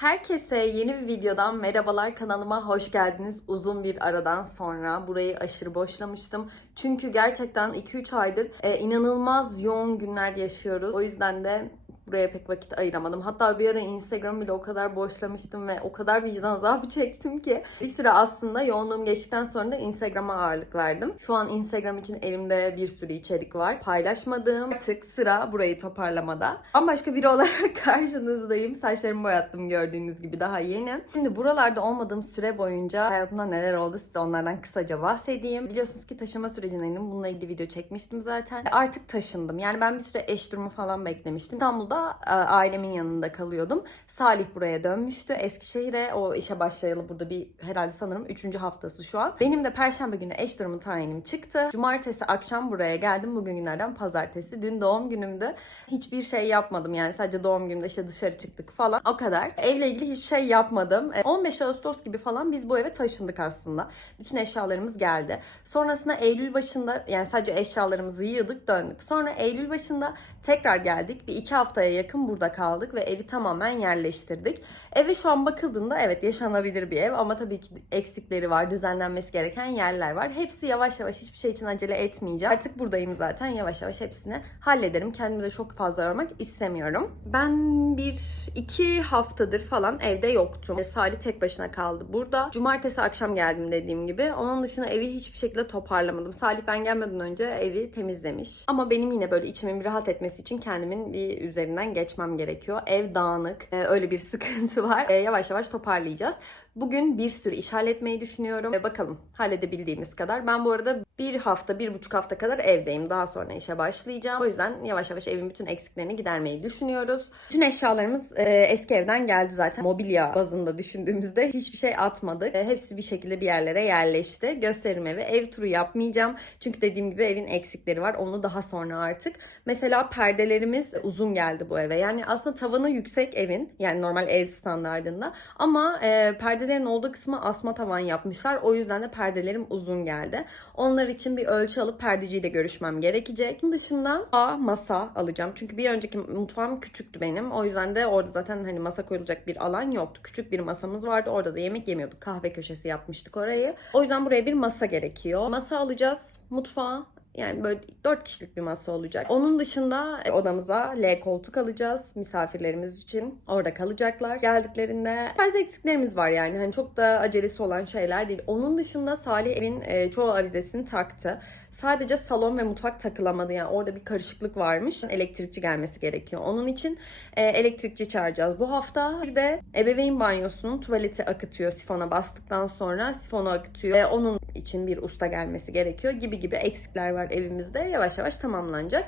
Herkese yeni bir videodan merhabalar kanalıma hoş geldiniz. Uzun bir aradan sonra burayı aşırı boşlamıştım. Çünkü gerçekten 2-3 aydır e, inanılmaz yoğun günler yaşıyoruz. O yüzden de buraya pek vakit ayıramadım. Hatta bir ara Instagram bile o kadar boşlamıştım ve o kadar vicdan azabı çektim ki bir süre aslında yoğunluğum geçtikten sonra da Instagram'a ağırlık verdim. Şu an Instagram için elimde bir sürü içerik var. Paylaşmadığım artık sıra burayı toparlamada. Bambaşka biri olarak karşınızdayım. Saçlarımı boyattım gördüğünüz gibi daha yeni. Şimdi buralarda olmadığım süre boyunca hayatımda neler oldu size onlardan kısaca bahsedeyim. Biliyorsunuz ki taşıma sürecindeydim. Bununla ilgili video çekmiştim zaten. Artık taşındım. Yani ben bir süre eş durumu falan beklemiştim. İstanbul'da e, ailemin yanında kalıyordum. Salih buraya dönmüştü. Eskişehir'e o işe başlayalı burada bir herhalde sanırım 3. haftası şu an. Benim de perşembe günü eş durumu tayinim çıktı. Cumartesi akşam buraya geldim. Bugün günlerden pazartesi. Dün doğum günümdü. Hiçbir şey yapmadım yani sadece doğum günümde işte dışarı çıktık falan. O kadar. Evle ilgili hiçbir şey yapmadım. E, 15 Ağustos gibi falan biz bu eve taşındık aslında. Bütün eşyalarımız geldi. Sonrasında Eylül başında yani sadece eşyalarımızı yığdık döndük. Sonra Eylül başında tekrar geldik. Bir iki haftaya yakın burada kaldık ve evi tamamen yerleştirdik. Eve şu an bakıldığında evet yaşanabilir bir ev ama tabii ki eksikleri var, düzenlenmesi gereken yerler var. Hepsi yavaş yavaş hiçbir şey için acele etmeyeceğim. Artık buradayım zaten yavaş yavaş hepsini hallederim. Kendimi de çok fazla yormak istemiyorum. Ben bir iki haftadır falan evde yoktum. Salih tek başına kaldı burada. Cumartesi akşam geldim dediğim gibi. Onun dışında evi hiçbir şekilde toparlamadım. Salih ben gelmeden önce evi temizlemiş. Ama benim yine böyle içimin bir rahat etmesi için kendimin bir üzerinden geçmem gerekiyor. Ev dağınık. Ee, öyle bir sıkıntı var. Ee, yavaş yavaş toparlayacağız. Bugün bir sürü iş halletmeyi düşünüyorum. Ve bakalım halledebildiğimiz kadar. Ben bu arada bir hafta, bir buçuk hafta kadar evdeyim. Daha sonra işe başlayacağım. O yüzden yavaş yavaş evin bütün eksiklerini gidermeyi düşünüyoruz. Bütün eşyalarımız e, eski evden geldi zaten. Mobilya bazında düşündüğümüzde hiçbir şey atmadık. E, hepsi bir şekilde bir yerlere yerleşti. Gösterim evi. Ev turu yapmayacağım. Çünkü dediğim gibi evin eksikleri var. Onu daha sonra artık. Mesela perdelerimiz uzun geldi bu eve. Yani aslında tavanı yüksek evin. Yani normal ev standartında. Ama e, perdelerin olduğu kısmı asma tavan yapmışlar. O yüzden de perdelerim uzun geldi. Onlar için bir ölçü alıp perdeciyle görüşmem gerekecek. Bunun dışında A masa alacağım. Çünkü bir önceki mutfağım küçüktü benim. O yüzden de orada zaten hani masa koyulacak bir alan yoktu. Küçük bir masamız vardı. Orada da yemek yemiyorduk. Kahve köşesi yapmıştık orayı. O yüzden buraya bir masa gerekiyor. Masa alacağız. Mutfağa yani böyle 4 kişilik bir masa olacak. Onun dışında e, odamıza L koltuk alacağız misafirlerimiz için. Orada kalacaklar. Geldiklerinde tarz eksiklerimiz var yani. Hani çok da acelesi olan şeyler değil. Onun dışında Salih evin e, çoğu avizesini taktı. Sadece salon ve mutfak takılamadı. Yani orada bir karışıklık varmış. Elektrikçi gelmesi gerekiyor. Onun için e, elektrikçi çağıracağız. Bu hafta bir de ebeveyn banyosunun tuvaleti akıtıyor sifona bastıktan sonra. Sifonu akıtıyor. E, onun için bir usta gelmesi gerekiyor. Gibi gibi eksikler var evimizde. Yavaş yavaş tamamlanacak.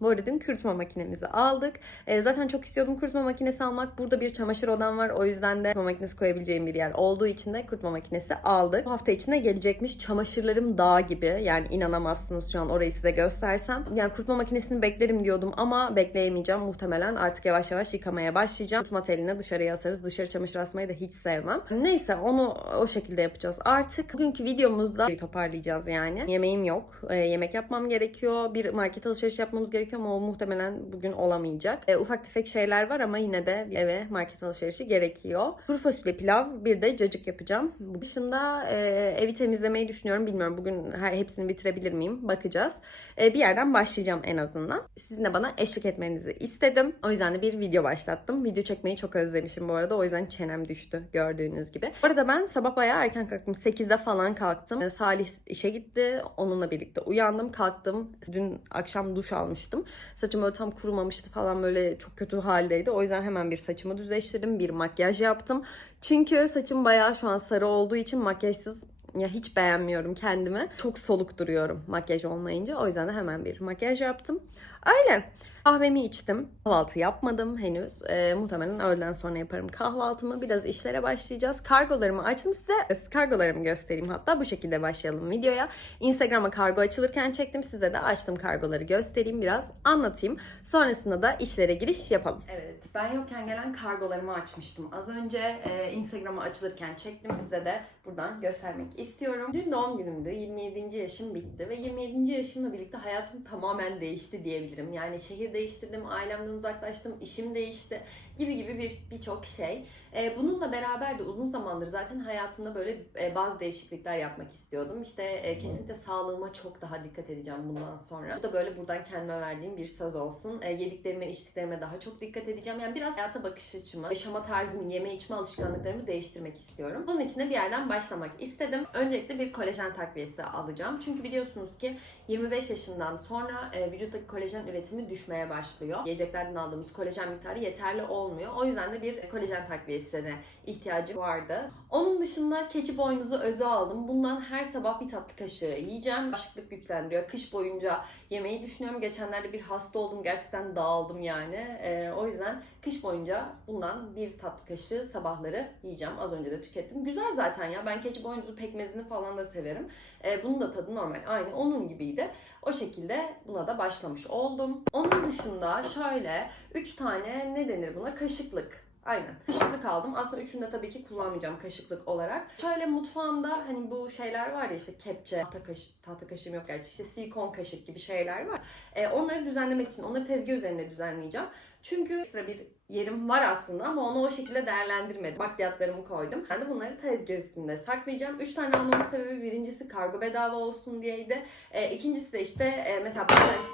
Bu arada dün kurutma makinemizi aldık. E, zaten çok istiyordum kurutma makinesi almak. Burada bir çamaşır odam var. O yüzden de kurutma makinesi koyabileceğim bir yer olduğu için de kurutma makinesi aldık. Bu hafta içinde gelecekmiş. Çamaşırlarım dağ gibi. Yani inanamazsınız şu an orayı size göstersem. Yani kurutma makinesini beklerim diyordum ama bekleyemeyeceğim muhtemelen. Artık yavaş yavaş yıkamaya başlayacağım. Kurutma teline dışarıya asarız. Dışarı çamaşır asmayı da hiç sevmem. Neyse onu o şekilde yapacağız. Artık bugünkü videomuzda toparlayacağız yani. Yemeğim yok. E, yemek yapmam gerekiyor. Bir market alışveriş yapmamız gerekiyor ama o muhtemelen bugün olamayacak. E, ufak tefek şeyler var ama yine de eve market alışverişi gerekiyor. Kuru fasulye pilav bir de cacık yapacağım. Bu dışında e, evi temizlemeyi düşünüyorum. Bilmiyorum bugün her hepsini bitirebilir miyim? Bakacağız. E, bir yerden başlayacağım en azından. Sizin de bana eşlik etmenizi istedim. O yüzden de bir video başlattım. Video çekmeyi çok özlemişim bu arada. O yüzden çenem düştü gördüğünüz gibi. Bu arada ben sabah bayağı erken kalktım. 8'de falan kalktım. E, Salih işe gitti. Onunla birlikte uyandım. Kalktım. Dün akşam duş almıştım. Saçım böyle tam kurumamıştı falan böyle çok kötü haldeydi. O yüzden hemen bir saçımı düzleştirdim. Bir makyaj yaptım. Çünkü saçım bayağı şu an sarı olduğu için makyajsız ya hiç beğenmiyorum kendimi. Çok soluk duruyorum makyaj olmayınca. O yüzden de hemen bir makyaj yaptım. Öyle. Kahvemi içtim. Kahvaltı yapmadım henüz. Ee, muhtemelen öğleden sonra yaparım kahvaltımı. Biraz işlere başlayacağız. Kargolarımı açtım size. Kargolarımı göstereyim hatta. Bu şekilde başlayalım videoya. Instagram'a kargo açılırken çektim. Size de açtım kargoları göstereyim. Biraz anlatayım. Sonrasında da işlere giriş yapalım. Evet. Ben yokken gelen kargolarımı açmıştım. Az önce e, Instagram'a açılırken çektim. Size de buradan göstermek istiyorum. Dün doğum günümdü. 27. yaşım bitti. Ve 27. yaşımla birlikte hayatım tamamen değişti diyebilirim diyebilirim. Yani şehir değiştirdim, ailemden uzaklaştım, işim değişti gibi gibi bir birçok şey. E, bununla beraber de uzun zamandır zaten hayatımda böyle e, bazı değişiklikler yapmak istiyordum. İşte e, kesinlikle sağlığıma çok daha dikkat edeceğim bundan sonra. Bu da böyle buradan kendime verdiğim bir söz olsun. E, yediklerime, içtiklerime daha çok dikkat edeceğim. Yani biraz hayata bakış açımı, yaşama tarzımı, yeme içme alışkanlıklarımı değiştirmek istiyorum. Bunun için de bir yerden başlamak istedim. Öncelikle bir kolajen takviyesi alacağım. Çünkü biliyorsunuz ki 25 yaşından sonra e, vücuttaki kolajen üretimi düşmeye başlıyor. Yiyeceklerden aldığımız kolajen miktarı yeterli olmuyor. O yüzden de bir kolajen takviyesine ihtiyacım vardı. Onun dışında keçi boynuzu özü aldım. Bundan her sabah bir tatlı kaşığı yiyeceğim. Bağışıklık güçlendiriyor. Kış boyunca yemeyi düşünüyorum. Geçenlerde bir hasta oldum. Gerçekten dağıldım yani. E, o yüzden kış boyunca bundan bir tatlı kaşığı sabahları yiyeceğim. Az önce de tükettim. Güzel zaten ya. Ben keçi boynuzu pekmezini falan da severim. E, bunun da tadı normal. Aynı onun gibiydi. O şekilde buna da başlamış oldum. Onun dışında şöyle 3 tane ne denir buna? Kaşıklık. Aynen. Kaşıklık aldım. Aslında üçünü de tabii ki kullanmayacağım kaşıklık olarak. Şöyle mutfağımda hani bu şeyler var ya işte kepçe, tahta, kaşı, tahta kaşığım yok gerçi işte silikon kaşık gibi şeyler var. E, onları düzenlemek için onları tezgah üzerinde düzenleyeceğim. Çünkü ekstra bir yerim var aslında ama onu o şekilde değerlendirmedim. Bakliyatlarımı koydum. Ben de bunları tezgah üstünde saklayacağım. Üç tane almamın sebebi birincisi kargo bedava olsun diyeydi. E, ikincisi de işte e, mesela bir tanesi,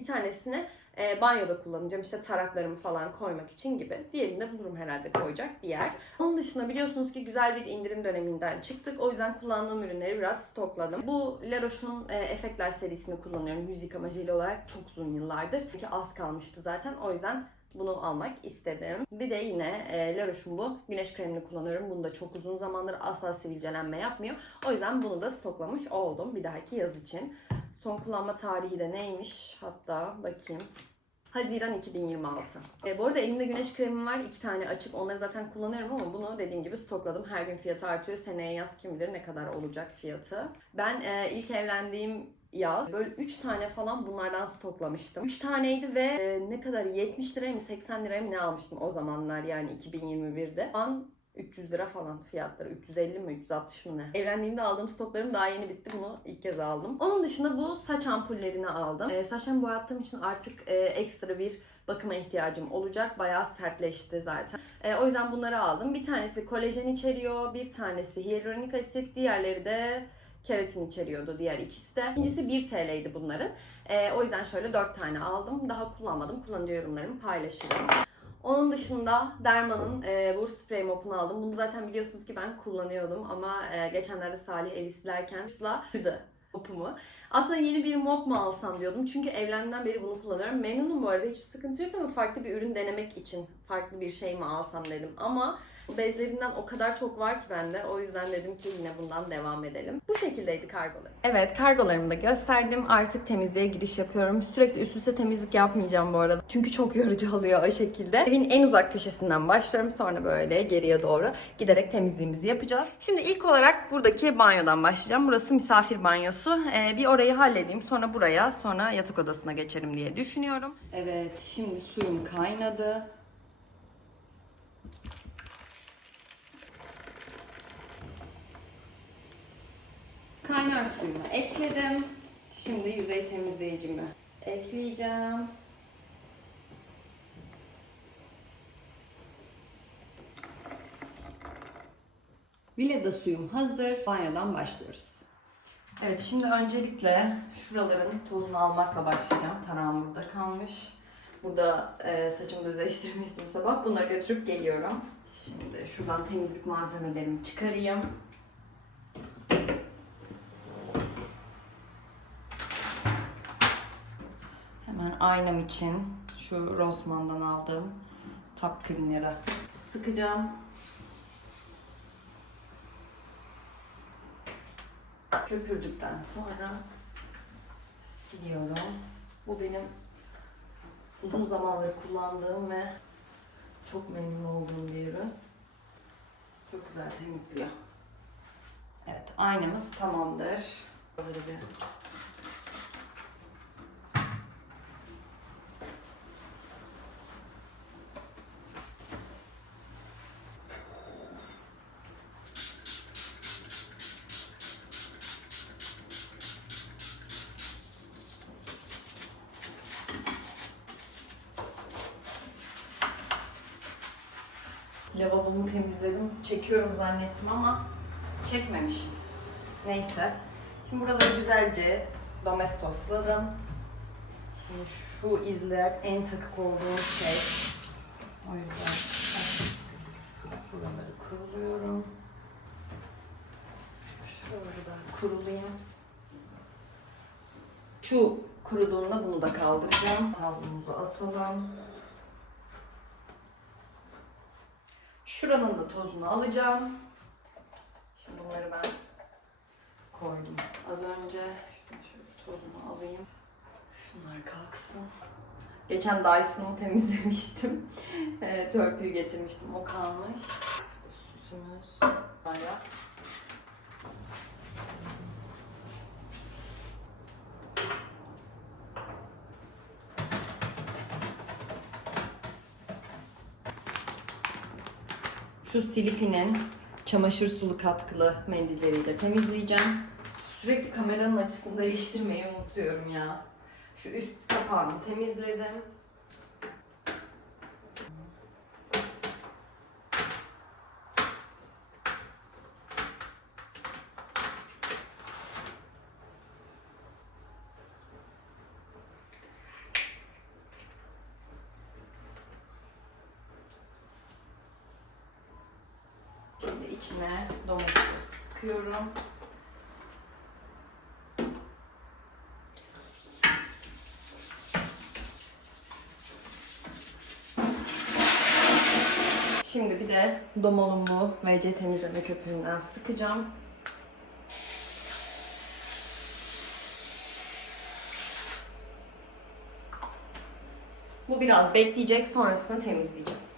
bir tanesini e, banyoda kullanacağım. İşte taraklarımı falan koymak için gibi. Diğerini de bulurum herhalde koyacak bir yer. Onun dışında biliyorsunuz ki güzel bir indirim döneminden çıktık. O yüzden kullandığım ürünleri biraz stokladım. Bu La Roche'un e, Efektler serisini kullanıyorum. Yüz yıkama jeli olarak çok uzun yıllardır. Çünkü az kalmıştı zaten. O yüzden bunu almak istedim. Bir de yine e, La Roche'un bu güneş kremini kullanıyorum. Bunu da çok uzun zamandır asla sivilcelenme yapmıyor. O yüzden bunu da stoklamış oldum bir dahaki yaz için. Son kullanma tarihi de neymiş? Hatta bakayım. Haziran 2026. E, bu arada elimde güneş kremim var. iki tane açık. Onları zaten kullanıyorum ama bunu dediğim gibi stokladım. Her gün fiyatı artıyor. Seneye yaz kim bilir ne kadar olacak fiyatı. Ben e, ilk evlendiğim yaz böyle 3 tane falan bunlardan stoklamıştım. 3 taneydi ve e, ne kadar 70 liraya mı 80 liraya mı ne almıştım o zamanlar yani 2021'de. Şu an 300 lira falan fiyatları. 350 mi 360 mı ne? Evlendiğimde aldığım stoklarım daha yeni bitti. Bunu ilk kez aldım. Onun dışında bu saç ampullerini aldım. E, saçlarımı boyattığım için artık e, ekstra bir bakıma ihtiyacım olacak. Bayağı sertleşti zaten. E, o yüzden bunları aldım. Bir tanesi kolajen içeriyor. Bir tanesi hyaluronik asit. Diğerleri de keratin içeriyordu diğer ikisi de. İkincisi 1 TL'ydi bunların. E, o yüzden şöyle 4 tane aldım. Daha kullanmadım. Kullanıcı yorumlarımı paylaşırım. Onun dışında Derma'nın e, bu sprey mopunu aldım. Bunu zaten biliyorsunuz ki ben kullanıyordum ama e, geçenlerde Salih evi silerken ısladı mopumu. Aslında yeni bir mop mu alsam diyordum. Çünkü evlendiğimden beri bunu kullanıyorum. Memnunum bu arada hiçbir sıkıntı yok ama farklı bir ürün denemek için farklı bir şey mi alsam dedim. Ama bezlerinden o kadar çok var ki bende. O yüzden dedim ki yine bundan devam edelim. Bu şekildeydi kargolarım. Evet kargolarımı da gösterdim. Artık temizliğe giriş yapıyorum. Sürekli üst üste temizlik yapmayacağım bu arada. Çünkü çok yorucu oluyor o şekilde. Evin en uzak köşesinden başlıyorum. Sonra böyle geriye doğru giderek temizliğimizi yapacağız. Şimdi ilk olarak buradaki banyodan başlayacağım. Burası misafir banyosu. Ee, bir orayı halledeyim. Sonra buraya, sonra yatak odasına geçerim diye düşünüyorum. Evet, şimdi suyum kaynadı. Kaynar suyumu ekledim. Şimdi yüzey temizleyicimi ekleyeceğim. Villada suyum hazır. Banyodan başlıyoruz. Evet şimdi öncelikle şuraların tozunu almakla başlayacağım. Tarağım burada kalmış. Burada e, saçımı düzleştirmiştim sabah. Bunları götürüp geliyorum. Şimdi şuradan temizlik malzemelerimi çıkarayım. Hemen aynam için şu Rossmann'dan aldığım Top Cleaner'ı sıkacağım. Köpürdükten sonra siliyorum. Bu benim uzun zamandır kullandığım ve çok memnun olduğum bir ürün. Çok güzel temizliyor. Evet, aynamız tamamdır. Böyle bir zannettim ama çekmemişim. Neyse. Şimdi buraları güzelce domestosladım. Şimdi şu izler en takık olduğum şey. O yüzden buraları kuruluyorum. Şöyle da kurulayım. Şu kuruduğunda bunu da kaldıracağım. Tablomuzu asalım. Şuranın da tozunu alacağım. Şimdi bunları ben koydum. Az önce şöyle, tozunu alayım. Şunlar kalksın. Geçen Dyson'ı temizlemiştim. E, törpüyü getirmiştim. O kalmış. Süsümüz. Bayağı. Şu Silipi'nin çamaşır sulu katkılı mendilleriyle temizleyeceğim. Sürekli kameranın açısını değiştirmeyi unutuyorum ya. Şu üst kapağını temizledim. Şimdi içine domates sıkıyorum. Şimdi bir de domolumu VC temizleme köpüğünden sıkacağım. Bu biraz bekleyecek, sonrasında temizleyeceğim.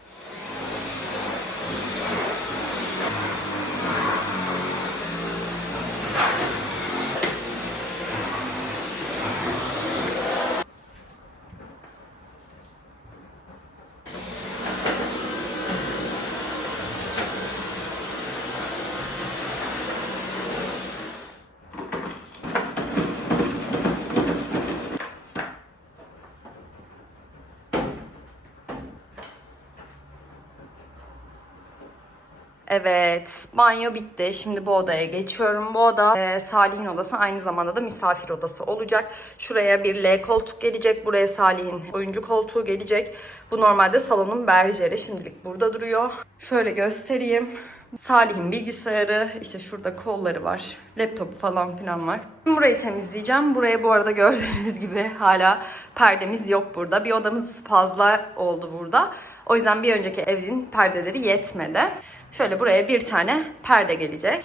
Evet, banyo bitti. Şimdi bu odaya geçiyorum. Bu oda e, Salih'in odası aynı zamanda da misafir odası olacak. Şuraya bir L koltuk gelecek. Buraya Salih'in oyuncu koltuğu gelecek. Bu normalde salonun berjeri. Şimdilik burada duruyor. Şöyle göstereyim. Salih'in bilgisayarı, işte şurada kolları var, laptopu falan filan var. Burayı temizleyeceğim. Buraya bu arada gördüğünüz gibi hala perdemiz yok burada. Bir odamız fazla oldu burada. O yüzden bir önceki evin perdeleri yetmedi. Şöyle buraya bir tane perde gelecek.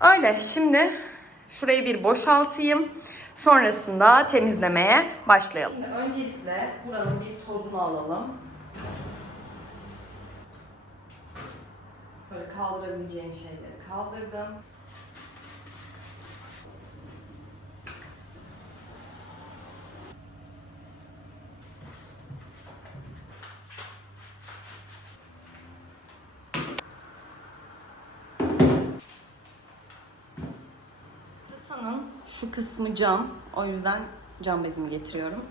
Öyle şimdi şurayı bir boşaltayım. Sonrasında temizlemeye başlayalım. Şimdi öncelikle buranın bir tozunu alalım. Böyle kaldırabileceğim şeyleri kaldırdım. Kasanın şu kısmı cam. O yüzden cam bezimi getiriyorum.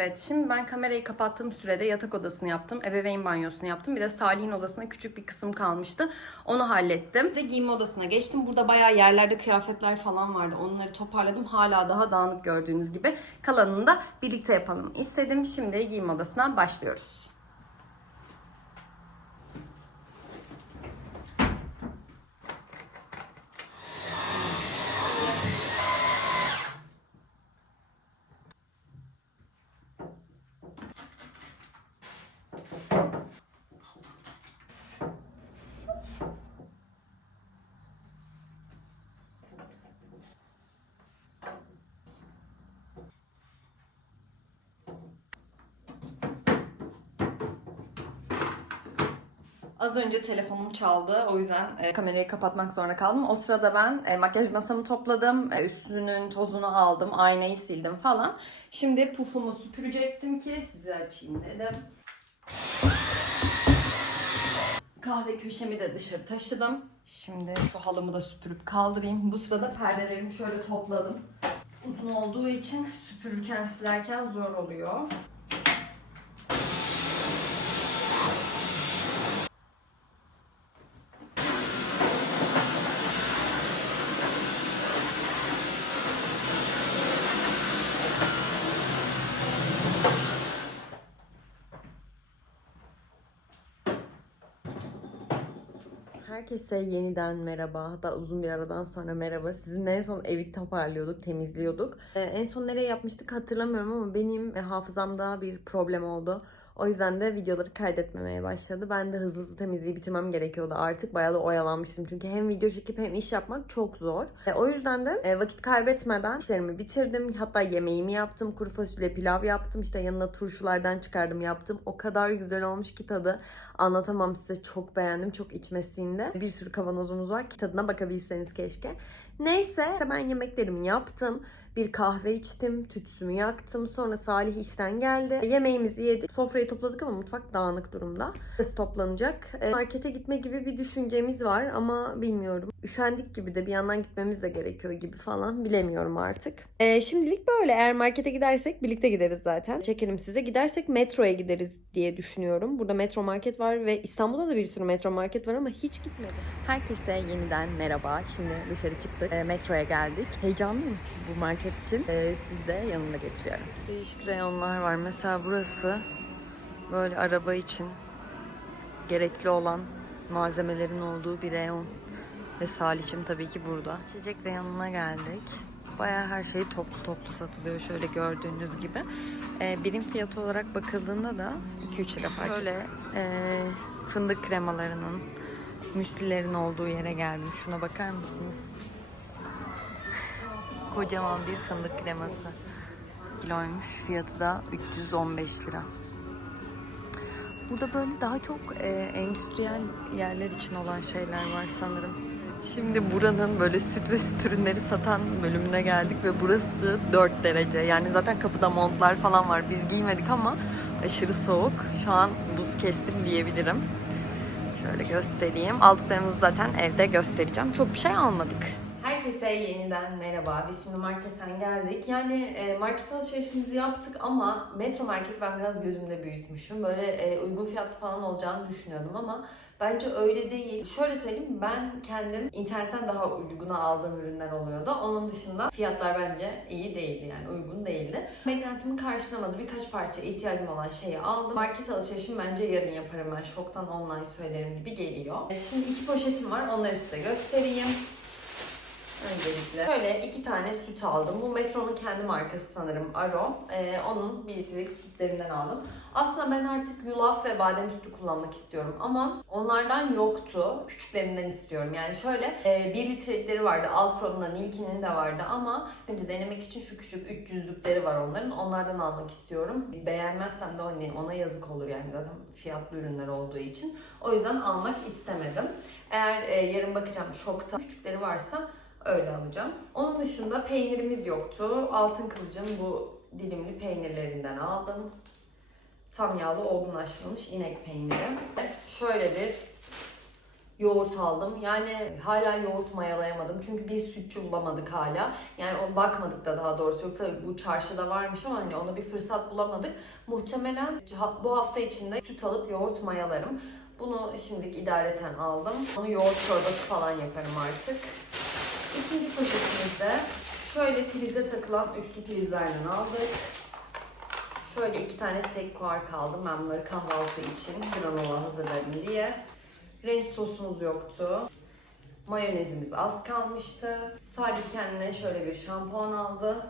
Evet, şimdi ben kamerayı kapattığım sürede yatak odasını yaptım, ebeveyn banyosunu yaptım. Bir de Salih'in odasına küçük bir kısım kalmıştı. Onu hallettim. Bir de giyinme odasına geçtim. Burada bayağı yerlerde kıyafetler falan vardı. Onları toparladım. Hala daha dağınık gördüğünüz gibi. Kalanını da birlikte yapalım istedim. Şimdi giyinme odasına başlıyoruz. Az önce telefonum çaldı. O yüzden e, kamerayı kapatmak zorunda kaldım. O sırada ben e, makyaj masamı topladım. E, üstünün tozunu aldım. Aynayı sildim falan. Şimdi pufumu süpürecektim ki size açayım dedim. Kahve köşemi de dışarı taşıdım. Şimdi şu halımı da süpürüp kaldırayım. Bu sırada perdelerimi şöyle topladım. Uzun olduğu için süpürürken silerken zor oluyor. Herkese yeniden merhaba. Hatta uzun bir aradan sonra merhaba. Sizinle en son evi toparlıyorduk, temizliyorduk. Ee, en son nereye yapmıştık hatırlamıyorum ama benim e, hafızamda bir problem oldu. O yüzden de videoları kaydetmemeye başladı. Ben de hızlı hızlı temizliği bitirmem gerekiyordu artık. Bayağı da oyalanmıştım. Çünkü hem video çekip hem iş yapmak çok zor. E, o yüzden de e, vakit kaybetmeden işlerimi bitirdim. Hatta yemeğimi yaptım. Kuru fasulye pilav yaptım. İşte yanına turşulardan çıkardım yaptım. O kadar güzel olmuş ki tadı. Anlatamam size çok beğendim. Çok içmesinde. Bir sürü kavanozumuz var ki tadına bakabilseniz keşke. Neyse ben yemeklerimi yaptım. Bir kahve içtim, tütsümü yaktım. Sonra Salih işten geldi. Yemeğimizi yedik. Sofrayı topladık ama mutfak dağınık durumda. Burası toplanacak. E, Markete gitme gibi bir düşüncemiz var ama bilmiyorum. Üşendik gibi de bir yandan gitmemiz de gerekiyor gibi falan. Bilemiyorum artık. E, şimdilik böyle. Eğer markete gidersek birlikte gideriz zaten. Çekelim size. Gidersek metroya gideriz diye düşünüyorum. Burada metro market var ve İstanbul'da da bir sürü metro market var ama hiç gitmedim. Herkese yeniden merhaba. Şimdi dışarı çıktık. E, metroya geldik. Heyecanlıyım bu market için. E, siz de yanımda geçiyorum. Değişik reyonlar var. Mesela burası böyle araba için gerekli olan malzemelerin olduğu bir reyon. Ve Salih'im tabii ki burada. İçecek reyonuna geldik. Bayağı her şey toplu toplu satılıyor şöyle gördüğünüz gibi. Ee, birim fiyatı olarak bakıldığında da 2-3 lira fark Şöyle e, fındık kremalarının, müslilerin olduğu yere geldim. Şuna bakar mısınız? Kocaman bir fındık kreması kiloymuş. Fiyatı da 315 lira. Burada böyle daha çok e, endüstriyel yerler için olan şeyler var sanırım. Şimdi buranın böyle süt ve süt ürünleri satan bölümüne geldik ve burası 4 derece. Yani zaten kapıda montlar falan var. Biz giymedik ama aşırı soğuk. Şu an buz kestim diyebilirim. Şöyle göstereyim. Aldıklarımızı zaten evde göstereceğim. Çok bir şey almadık. Herkese yeniden merhaba. Biz şimdi marketten geldik. Yani e, market alışverişimizi yaptık ama metro market ben biraz gözümde büyütmüşüm. Böyle e, uygun fiyatlı falan olacağını düşünüyordum ama bence öyle değil. Şöyle söyleyeyim ben kendim internetten daha uyguna aldığım ürünler oluyordu. Onun dışında fiyatlar bence iyi değildi yani uygun değildi. Beklentimi karşılamadı. Birkaç parça ihtiyacım olan şeyi aldım. Market alışverişimi bence yarın yaparım ben. Şoktan online söylerim gibi geliyor. E, Şimdi iki poşetim var. Onları size göstereyim. Öncelikle şöyle iki tane süt aldım. Bu Metro'nun kendi markası sanırım Aro. Ee, onun 1 litrelik sütlerinden aldım. Aslında ben artık yulaf ve badem sütü kullanmak istiyorum ama onlardan yoktu. Küçüklerinden istiyorum. Yani şöyle e, 1 litrelikleri vardı. Alpro'nun Nilki'nin de vardı ama önce denemek için şu küçük 300'lükleri var onların. Onlardan almak istiyorum. Beğenmezsem de hani ona yazık olur yani zaten fiyatlı ürünler olduğu için. O yüzden almak istemedim. Eğer e, yarın bakacağım şokta küçükleri varsa Öyle alacağım. Onun dışında peynirimiz yoktu. Altın kılıcın bu dilimli peynirlerinden aldım. Tam yağlı olgunlaştırılmış inek peyniri. Şöyle bir yoğurt aldım. Yani hala yoğurt mayalayamadım. Çünkü biz sütçü bulamadık hala. Yani o bakmadık da daha doğrusu. Yoksa bu çarşıda varmış ama hani ona bir fırsat bulamadık. Muhtemelen bu hafta içinde süt alıp yoğurt mayalarım. Bunu şimdilik idareten aldım. Onu yoğurt çorbası falan yaparım artık. İkinci poşetimizde şöyle prize takılan üçlü prizlerden aldık. Şöyle iki tane sek kuark aldım ben bunları kahvaltı için granola hazırlarım diye. Renk sosumuz yoktu. Mayonezimiz az kalmıştı. Salih kendine şöyle bir şampuan aldı.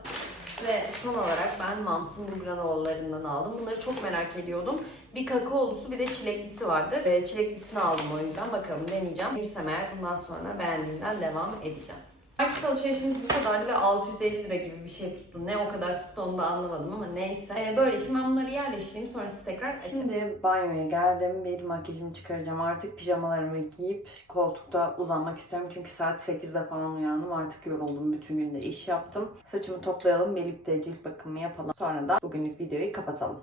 Ve son olarak ben Mams'ın bu granolalarından aldım. Bunları çok merak ediyordum. Bir kakaolusu bir de çileklisi vardı. Çileklisini aldım o yüzden. Bakalım deneyeceğim. Birsem eğer bundan sonra beğendiğimden devam edeceğim. Market alışverişimiz bu kadardı ve 650 lira gibi bir şey tuttu. Ne o kadar tuttu onu da anlamadım ama neyse. Ee, böyle şimdi ben bunları yerleştireyim sonra siz tekrar açalım. Şimdi banyoya geldim. Bir makyajımı çıkaracağım. Artık pijamalarımı giyip koltukta uzanmak istiyorum. Çünkü saat 8'de falan uyandım. Artık yoruldum. Bütün günde iş yaptım. Saçımı toplayalım. Birlikte cilt bakımı yapalım. Sonra da bugünlük videoyu kapatalım.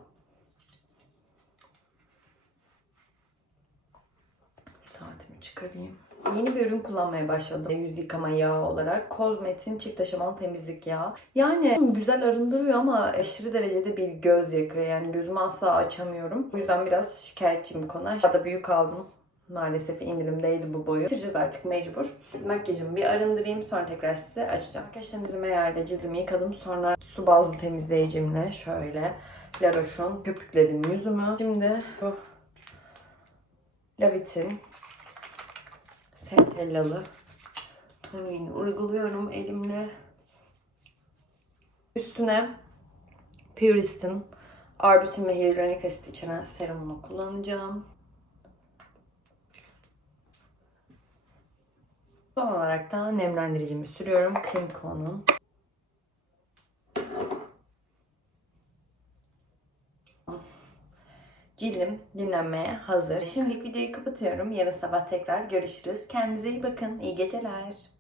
Saatimi çıkarayım. Yeni bir ürün kullanmaya başladım. Yüz yıkama yağı olarak. Kozmetin çift aşamalı temizlik yağı. Yani güzel arındırıyor ama aşırı derecede bir göz yakıyor. Yani gözümü asla açamıyorum. Bu yüzden biraz şikayetçiyim bu konuda. Aşağıda büyük aldım. Maalesef indirimdeydi bu boyu. Bitireceğiz artık mecbur. Makyajımı bir arındırayım sonra tekrar size açacağım. Makyaj temizleme yağıyla cildimi yıkadım. Sonra su bazlı temizleyicimle şöyle La Roche'un köpükledim yüzümü. Şimdi bu Lavit'in Centellalı tonini uyguluyorum elimle. Üstüne Purist'in arbutin ve hyaluronik asit içeren serumunu kullanacağım. Son olarak da nemlendiricimi sürüyorum. Clinico'nun. Cildim dinlenmeye hazır. Şimdilik videoyu kapatıyorum. Yarın sabah tekrar görüşürüz. Kendinize iyi bakın. İyi geceler.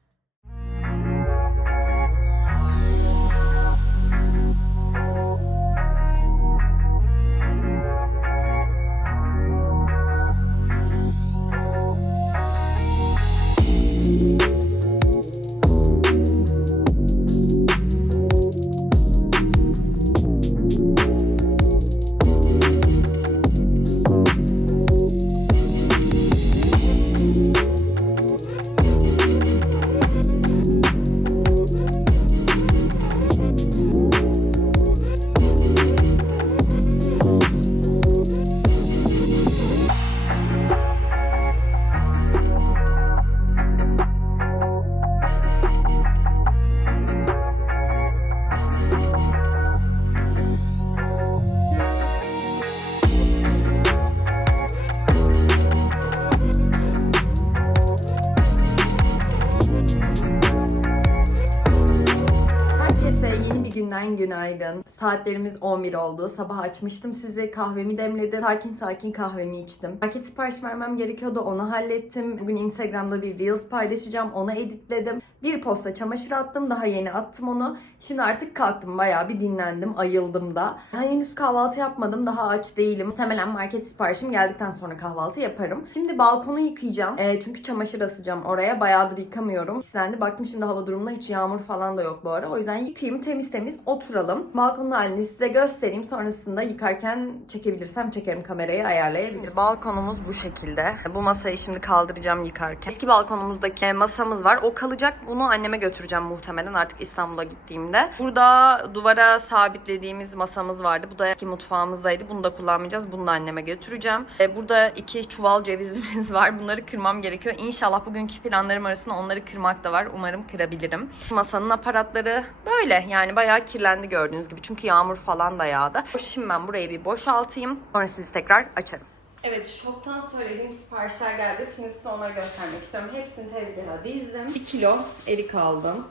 and Saatlerimiz 11 oldu. Sabah açmıştım sizi. Kahvemi demledim. Sakin sakin kahvemi içtim. Market sipariş vermem gerekiyordu. Onu hallettim. Bugün Instagram'da bir Reels paylaşacağım. Onu editledim. Bir posta çamaşır attım. Daha yeni attım onu. Şimdi artık kalktım. Bayağı bir dinlendim. Ayıldım da. Ben henüz kahvaltı yapmadım. Daha aç değilim. Muhtemelen market siparişim geldikten sonra kahvaltı yaparım. Şimdi balkonu yıkayacağım. Ee, çünkü çamaşır asacağım oraya. Bayağıdır yıkamıyorum. Pislendi. Baktım şimdi hava durumunda hiç yağmur falan da yok bu ara. O yüzden yıkayayım temiz temiz oturalım. Balkonun halini size göstereyim. Sonrasında yıkarken çekebilirsem çekerim kamerayı ayarlayabilirim. Şimdi balkonumuz bu şekilde. Bu masayı şimdi kaldıracağım yıkarken. Eski balkonumuzdaki masamız var. O kalacak. Bunu anneme götüreceğim muhtemelen artık İstanbul'a gittiğimde. Burada duvara sabitlediğimiz masamız vardı. Bu da eski mutfağımızdaydı. Bunu da kullanmayacağız. Bunu da anneme götüreceğim. E, Burada iki çuval cevizimiz var. Bunları kırmam gerekiyor. İnşallah bugünkü planlarım arasında onları kırmak da var. Umarım kırabilirim. Masanın aparatları böyle. Yani bayağı kirlendi gördüğünüz gibi. Çünkü yağmur falan da yağdı. Şimdi ben burayı bir boşaltayım. Sonra sizi tekrar açarım. Evet, şoktan söylediğim siparişler geldi. Şimdi size onları göstermek istiyorum. Hepsini tezgaha dizdim. 1 kilo erik aldım.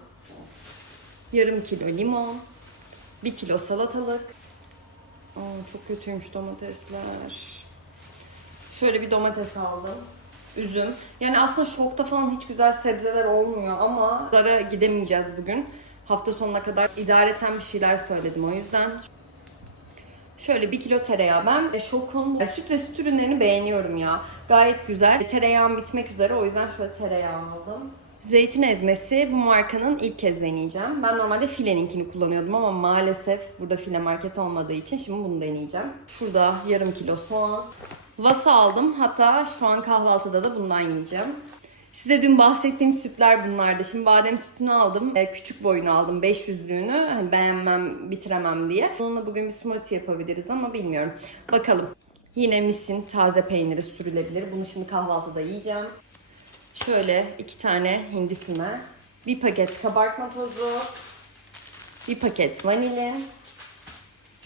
Yarım kilo limon. 1 kilo salatalık. Aa, çok kötüymüş domatesler. Şöyle bir domates aldım. Üzüm. Yani aslında şokta falan hiç güzel sebzeler olmuyor ama Zara gidemeyeceğiz bugün. Hafta sonuna kadar idareten bir şeyler söyledim o yüzden. Şöyle bir kilo tereyağı. Ben şokun süt ve süt ürünlerini beğeniyorum ya. Gayet güzel. E, Tereyağım bitmek üzere o yüzden şöyle tereyağı aldım. Zeytin ezmesi bu markanın ilk kez deneyeceğim. Ben normalde fileninkini kullanıyordum ama maalesef burada file market olmadığı için şimdi bunu deneyeceğim. Şurada yarım kilo soğan. Vasa aldım. Hatta şu an kahvaltıda da bundan yiyeceğim. Size dün bahsettiğim sütler bunlardı. Şimdi badem sütünü aldım. E, küçük boyunu aldım. 500'lüğünü. Hani beğenmem, bitiremem diye. Onunla bugün bir smoothie yapabiliriz ama bilmiyorum. Bakalım. Yine misin taze peyniri sürülebilir. Bunu şimdi kahvaltıda yiyeceğim. Şöyle iki tane hindi füme. Bir paket kabartma tozu. Bir paket vanilin.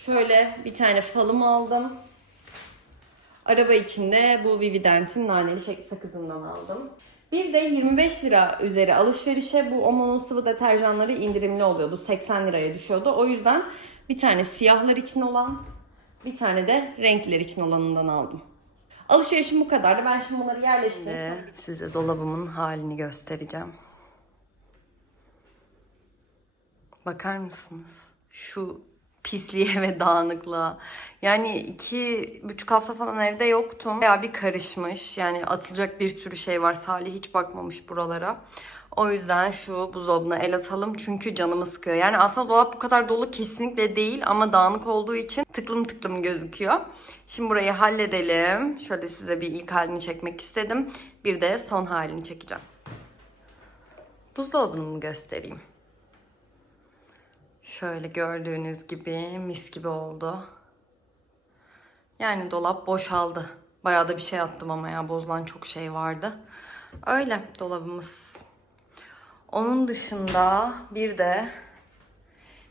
Şöyle bir tane falım aldım. Araba içinde bu Vivident'in naneli sakızından aldım. Bir de 25 lira üzeri alışverişe bu Omo'nun sıvı deterjanları indirimli oluyordu. 80 liraya düşüyordu. O yüzden bir tane siyahlar için olan, bir tane de renkler için olanından aldım. Alışverişim bu kadardı. Ben şimdi bunları yerleştirdim. Size dolabımın halini göstereceğim. Bakar mısınız? Şu pisliğe ve dağınıklığa. Yani iki buçuk hafta falan evde yoktum. Bayağı bir karışmış. Yani atılacak bir sürü şey var. Salih hiç bakmamış buralara. O yüzden şu buzdolabına el atalım çünkü canımı sıkıyor. Yani aslında dolap bu kadar dolu kesinlikle değil ama dağınık olduğu için tıklım tıklım gözüküyor. Şimdi burayı halledelim. Şöyle size bir ilk halini çekmek istedim. Bir de son halini çekeceğim. Buzdolabını mı göstereyim? Şöyle gördüğünüz gibi mis gibi oldu. Yani dolap boşaldı. Bayağı da bir şey attım ama ya bozulan çok şey vardı. Öyle dolabımız. Onun dışında bir de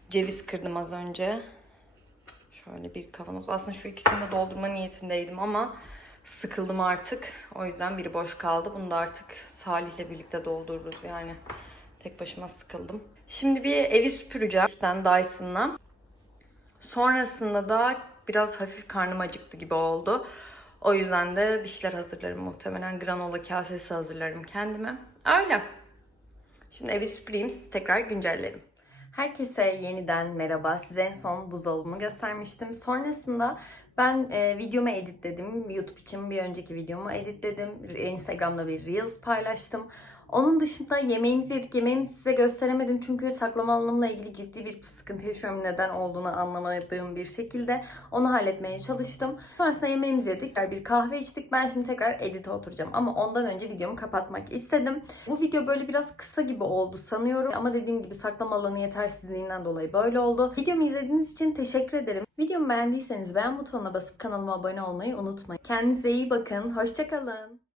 ceviz kırdım az önce. Şöyle bir kavanoz. Aslında şu ikisini de doldurma niyetindeydim ama sıkıldım artık. O yüzden biri boş kaldı. Bunu da artık Salih'le birlikte doldururuz yani. Tek başıma sıkıldım. Şimdi bir evi süpüreceğim üstten Dyson'la. Sonrasında da biraz hafif karnım acıktı gibi oldu. O yüzden de bir şeyler hazırlarım muhtemelen. Granola kasesi hazırlarım kendime. Öyle. Şimdi evi süpüreyim, sizi tekrar güncellerim. Herkese yeniden merhaba. Size en son buzdolabımı göstermiştim. Sonrasında ben e, videomu editledim. YouTube için bir önceki videomu editledim. Instagram'da bir Reels paylaştım. Onun dışında yemeğimizi yedik. Yemeğimizi size gösteremedim çünkü saklama alanımla ilgili ciddi bir sıkıntı yaşıyorum. Neden olduğunu anlamadığım bir şekilde onu halletmeye çalıştım. Sonrasında yemeğimizi yedik. Bir kahve içtik. Ben şimdi tekrar edite oturacağım. Ama ondan önce videomu kapatmak istedim. Bu video böyle biraz kısa gibi oldu sanıyorum. Ama dediğim gibi saklama alanı yetersizliğinden dolayı böyle oldu. Videomu izlediğiniz için teşekkür ederim. Videomu beğendiyseniz beğen butonuna basıp kanalıma abone olmayı unutmayın. Kendinize iyi bakın. Hoşçakalın.